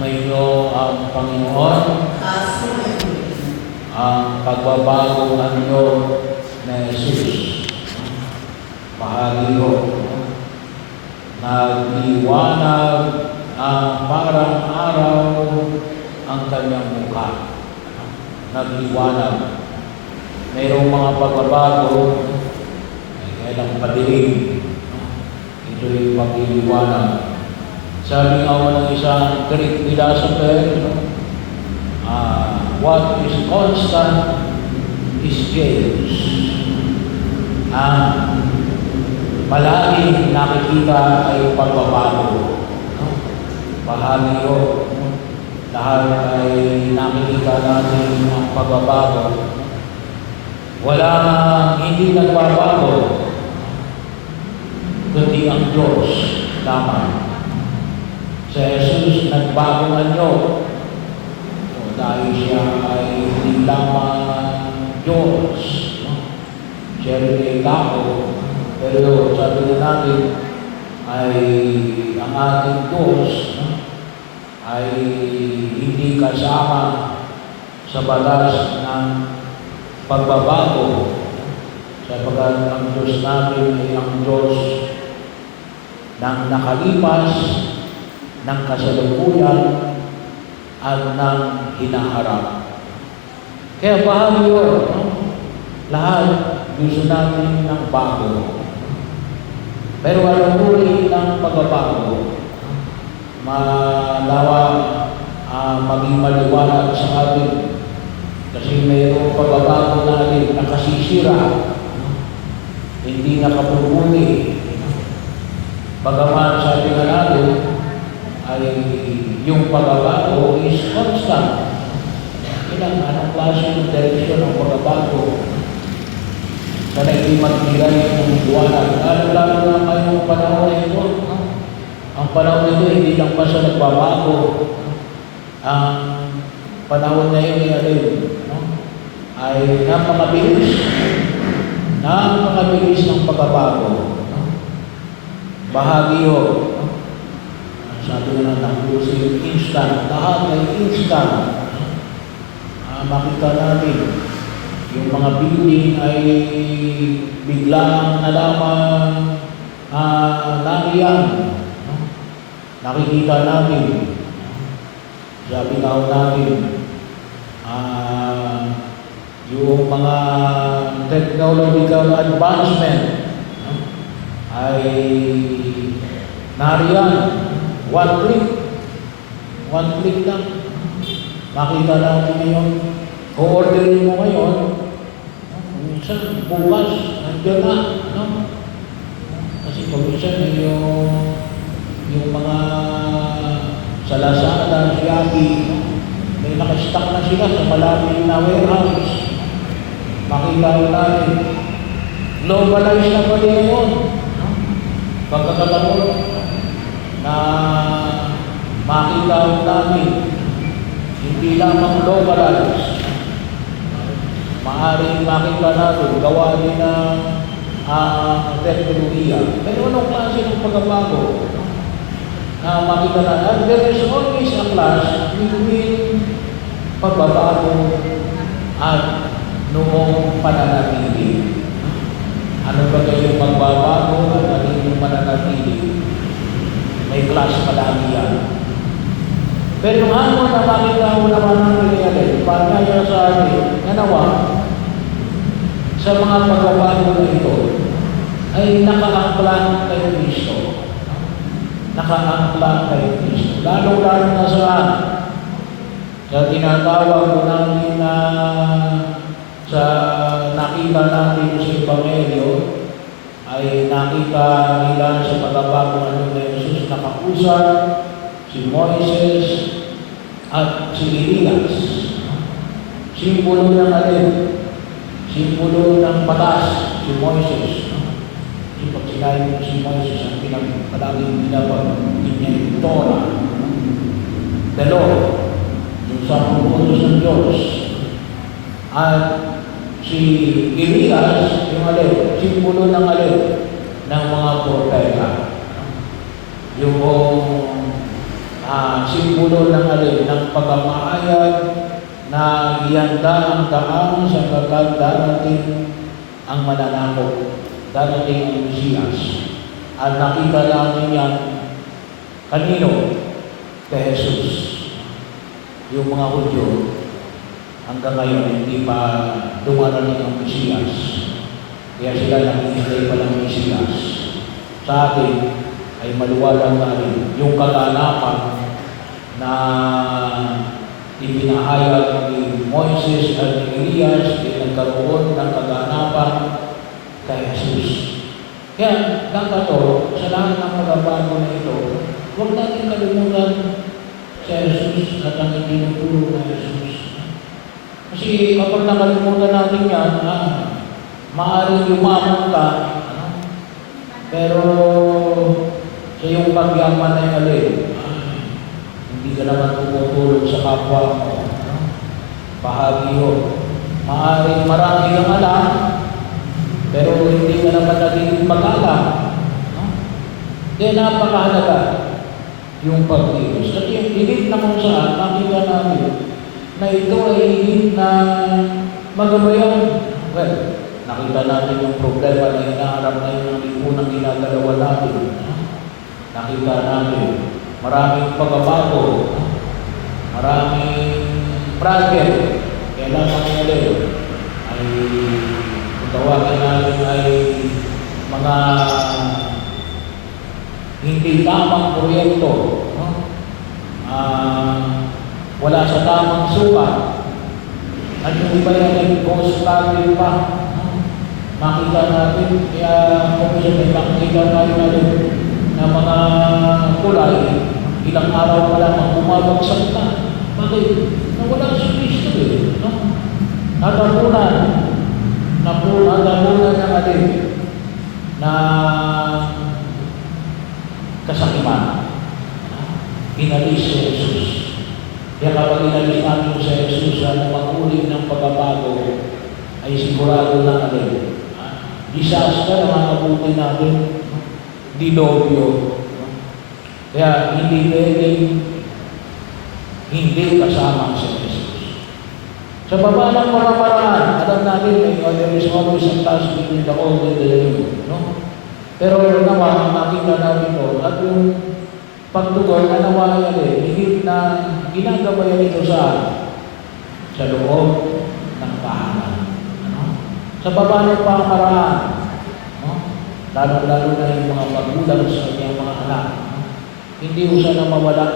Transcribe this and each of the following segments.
Sumainyo ang Panginoon, ang pagbabago anyo na Jesus. Bahagi ko, nagliwanag ang parang araw ang kanyang mukha. Nagliwanag. Mayroong mga pagbabago, kailang padilim. Ito yung pagliliwanag. Sabi nga ng isang Greek philosopher, what is constant is change. Palaging nakikita ay pagbabago. Bahagi ko, lahat ay nakikita natin ang pagbabago. Wala hindi nagbabago, kundi ang Diyos lamang. Sa Jesus, nagbago anyo. Dahil siya ay hindi lamang Diyos. Siya rin ay tao. Pero sabi na natin, ay ang ating Diyos ay hindi kasama sa batas ng pagbabago. Sapagkat ang Diyos natin ay ang Diyos ng nakalipas, ng kasalukuyan at ng hinaharap. Kaya bahagi yun, lahat gusto natin ng bago. Pero anong uri ng pagbabago? Maging maliwanag sa atin. Kasi mayroong pagbabago natin nakasisira, hindi nakapurbuli. Bagaman sabi nga natin, ay yung pagbabago is constant. Anong klase ng direksyon ng pagbabago? Sana hindi magbigay ng buwanan. Lalo na ngayong panahon na ito. Ang panahon nito hindi lang pa siya nagbabago. Ang panahon na yun ay napakabilis. Napakabilis ng pagbabago. Bahagi yun. Sabi nga ng Diyos, instant. Lahat ay instant. Makita natin, yung mga building ay biglang na lamang nariyan. Nakikita natin. Sabi nga natin, yung mga technological advancement ay nariyan. One click lang. Makita natin ngayon, o-orderin mo ngayon, minsan bukas, nandiyan na, Kasi minsan yung mga sa Lazada, Shopee, may nakastock na sila sa malapit na warehouse. Makita natin, globalized na pala ngayon. Pagkakataon na makita natin, hindi lamang localized. Maaaring makita natin, gawa din ng teknolohiya. Pero anong klase ng pagbabago? Makita natin, there is always a class between pagbabago at noong pananatili. Ano ba kayong magbabago at ano yung pananatili? May class palagi yan. Pero yung hamon na makita mo naman ng reality, pagkaya sa atin, ganawa, sa mga pagbabago na ito, ay nakaangklang kay Kristo. Nakaangklang kay Kristo. Lalo-lalo na saan? Sa tinatawag ko namin na sa nakita natin sa Ebanghelyo, ay nakita nila sa pagbabago ng Jesus nakausap si Moises at si Elias. Simbolo ng alin? Simbolo ng batas, si Moises. Pag sinabi mo si Moises, ang pinagpalaging ginawag niya yung Torah. The Law, yung 10 utos ng Diyos. At si Elias, yung alin, simbolo ng alin? Ng mga propeta. Yung simbolo ng alin, ng pagpapahayag na ihanda ang daan sapagkat darating ang mananakop, darating ang Mesiyas. At nakita namin yan, kanino? Kay Jesus. Yung mga Hudyo, hanggang ngayon, hindi pa dumarating ang Mesiyas. Kaya sila naghihintay pa ng Mesiyas. Sa atin, ay maluwalang na rin yung kaganapan na ipinahayag ni Moises at ni Elias, ay nagkaroon ng kaganapan kay Jesus. Kaya dapat sa lahat ng pagbabago na ito, huwag natin kalimutan si Jesus at ang itinuturo na Jesus. Kasi kapag nakalimutan natin yan, maaaring yumaman ka, pero sa iyong pagyaman ay alin, hindi ka naman tumutulong sa kapwa mo. Bahagi yun. Maaaring marami kang alam, pero hindi ka naman naging pag-alam. Kaya napakahalaga yung pag-iwas. At yung higit na kung saan, makita namin na ito ay higit na magabayan. Well, nakita natin yung problema na hinaharap na yun ang lipunang ginagalawa natin. Nakita natin maraming pagbabago, maraming problem. Kailangan ngayon ay tawagin natin ay mga hindi tamang proyekto, wala sa tamang sukat, at yung iba yan ay post-started pa. Makita natin, kaya kung may makikita tayo natin na mga kulay, ilang araw pa lamang bumabagsak na. Bakit? Nawala si Kristo no? Natapunan ng atin na kasakiman. Inalis si Jesus. Kaya kapag inalis natin si Jesus na mag-ulit ng pagbabago, ay sigurado na atin. Disaster ang makabuti natin. Dilobyo. Kaya hindi pwedeng hindi kasama si Jesus. Sa baba ng mga paraan, alam natin there is always a task between the old and the new. No? Pero nawa, makita namin ito at yung pagtugon na nawa yan higit na ginagabayan ito sa loob ng tahanan. Sa baba ng pamaraan, lalo-lalo na yung mga magulang sa kanyang mga anak, hindi ko sana mawala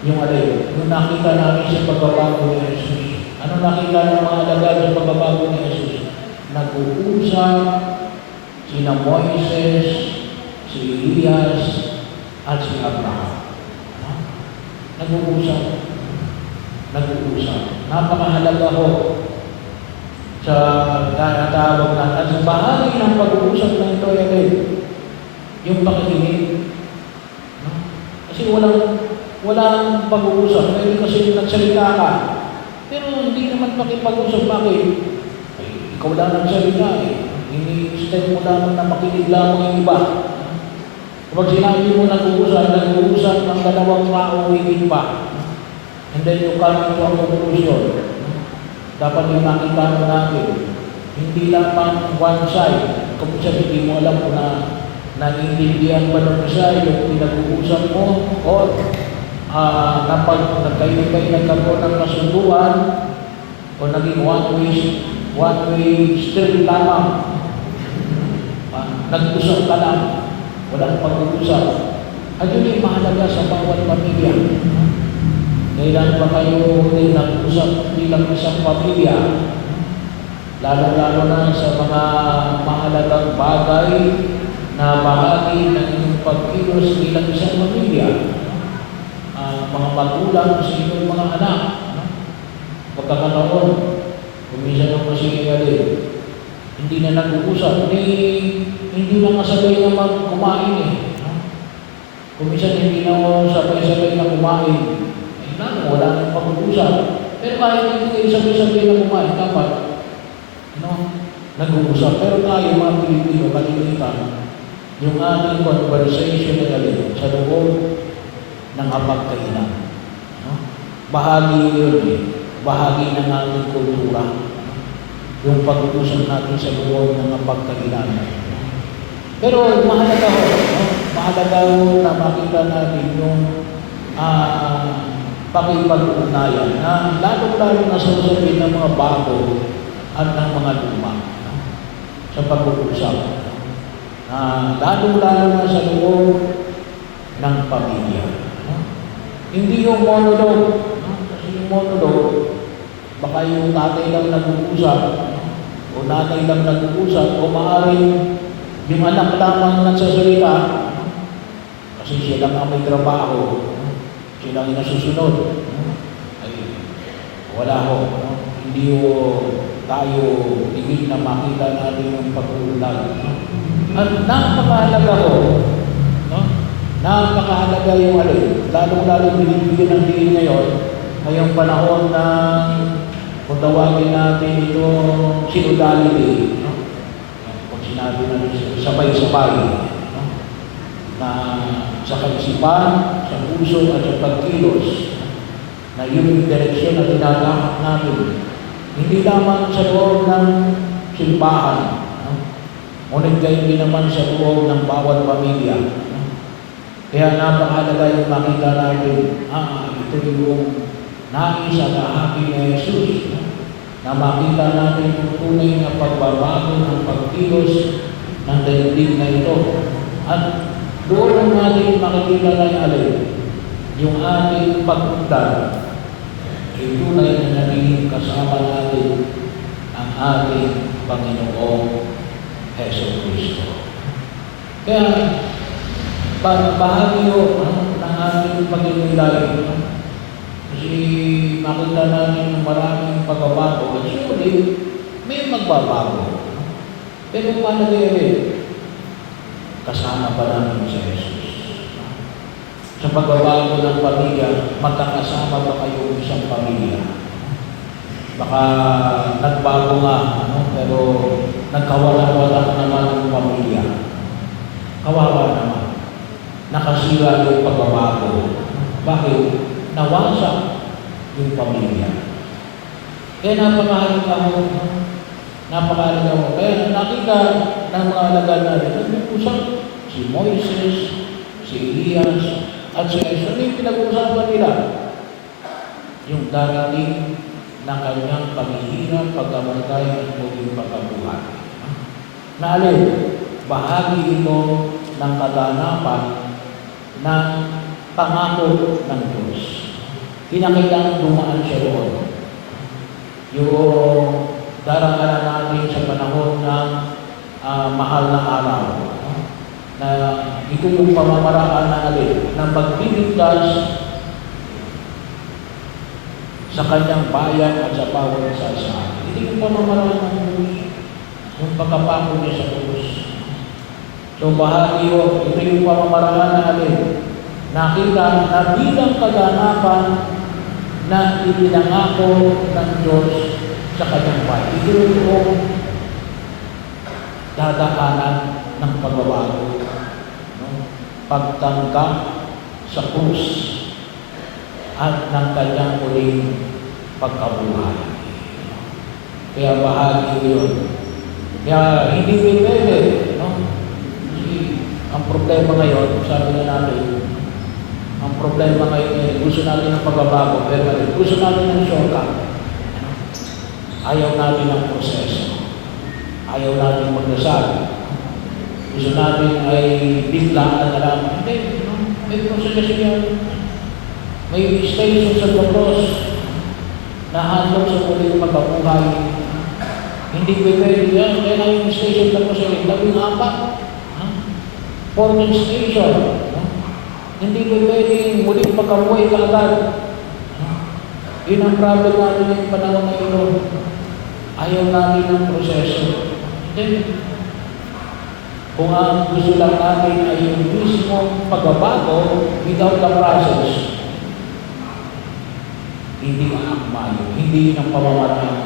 yung yung nakita namin sa pagbabago ni Jesus. Ano nakita ng mga alagad sa pagbabago ni Jesus? Nag-uusap sina Moises, si Elias, at si Abraham. Nag-uusap. Napakahalaga ho sa tinatawag natin. At sa bahagi ng pag-uusap na ito ay yung pakikinig. Kasi walang pag-uusap. Ngayon kasi nagsalita ka. Pero hindi naman pakipag-usap. Bakit? Ikaw lang nagsalita Ini-step mo lamang na makinig lamang yung iba. Kapag sinabi mo nag-uusap ng dalawang tao higit pa. And then you come to a conclusion. Dapat yung nakita mo natin, hindi lamang one side. Kung hindi mo alam kung naiintindihan ba ng isa yung pinag-uusap mo o nagkaibay nagkaroon ng kasunduan o naging one-way street lamang. Nag-usap ka lang, walang pag-uusap. At yun ay mahalaga sa bawat pamilya. Kailan ba kayo nag-usap bilang isang pamilya? Lalo-lalo na sa mga mahalagang bagay na bahagi ng inyong pag-kilos bilang isang pamilya. Mga magulang sa inyong mga anak. Pagkakataon, kuminsan ng masingaling, hindi na nag-uusap, hindi na kasabay na kumain Kuminsan hindi na sabay-sabay na kumain. Wala nang pag-uusap. Pero kahit hindi kayo sabay-sabay na kumain, dapat nag-uusap. Pero tayo, mga Pilipino, kalimitan, yung ating conversation na sa loob ng hapagkainan. No? Bahagi yun eh. Bahagi ng ating kultura. Yung pag-uusap natin sa loob ng hapagkainan. Pero mahalaga ho, no? Mahalaga ho na makita natin yung pakipag-ugnayan na lalo-lalo na sa usapin ng mga bago at ng mga luma, no? Sa pag-uusap. Lalo-lalo na sa loob ng pamilya. No? Hindi yung monologue. No? Kasi yung monologue, baka yung tatay lang nag-uusap, no? O nanay lang nag-uusap, o maaaring yung anak lamang nagsasalita, no? Kasi siya lang ang may trabaho, no? Siya lang yung nasusunod. No? Ay, wala ho. No? Hindi ho tayo tigil na makita natin yung pag-uulag. No? At napakahalaga ho, no? Napakahalaga yung lalong-lalo binibigyan ng diin ngayon, ngayong panahon ng kung tawagin natin ito sinodality, no? Kung sinabi na sabay-sabay, no? Na sa kaisipan, sa puso at sa pagkilos, na yung direksyon na tinatahak natin, hindi lamang sa loob ng simbahan, no? Ngunit kayo din naman sa loob ng bawat pamilya. No? Kaya napakahalaga yung makita natin, ito yung nais at ahaki ni Jesus, no? Na makita natin yung tunay na pagbabago ng pagkilos ng daigdig na ito. At doon natin makikita na yung ating pagpunta ay tunay na naging kasama natin ang ating Panginoong Hesus Kristo. Kaya, bahagi ng ating pag-inilay, kasi makita natin yung maraming pagbabago, at sulit, may magbabago. Pero paano rin? Kasama pa namin si Jesus. Sa pagbabago ng pamilya, magkakasama ba kayo isang pamilya? Baka nagbago nga, pero nagkawala-wala naman ang pamilya. Kawawa naman. Nakasira yung pagbabago. Bakit? Nawasak yung pamilya. Kaya napakahalaga mo. Napakahalaga mo. Kaya nakita ng mga alagad natin, nag-uusap si Moises, si Elias, at si Ezra. Ano yung pinag-uusapan nila? Yung darating na kanyang paghihirap, pagkamatay at muling pagkabuhay. Na bahagi ito ng kaganapan ng pangako ng Diyos. Kinakailangan dumaan siya roon. Yung daraanan natin sa panahon ng mahal na araw. Na ito yung pamamaraan na ng pagbibigkas sa kanyang bayan at sa bawat isa sa atin. Ito yung pamamaraan ng Diyos. Yung pagkapako niya sa Diyos. So bahagi ito yung pamamaraan na nakita na bilang kaganapan na ipinangako ng Diyos sa kanyang bayan. Ito yung dadaanan ng pagbabago. No? Pagtanggap sa krus at ng kanyang muling pagkabuhay. Kaya bahagi yun. Kaya hindi pwede, no? Ang problema ngayon, sabi na natin, ang problema ngayon ay gusto natin ng pagbabago, pero gusto natin ng shortcut. Ayaw natin ng proseso. Ayaw natin magdasal. Gusto natin ay biglaan na lang. Hindi, may proseso yan. May station sa cross na handog sa muling pagkabuhay. Hindi pwede yan. Kaya na yung station sa cross ay 14. 14 station. Hindi pwede muling pagkabuhay kaagad. Yun ang problem natin yung panahon na yun. Ayaw natin ng proseso. Hindi. Kung ang gusto lang natin ay yung mismong pagbabago without the process, hindi ang akma yun. Hindi yun ang pamamaraan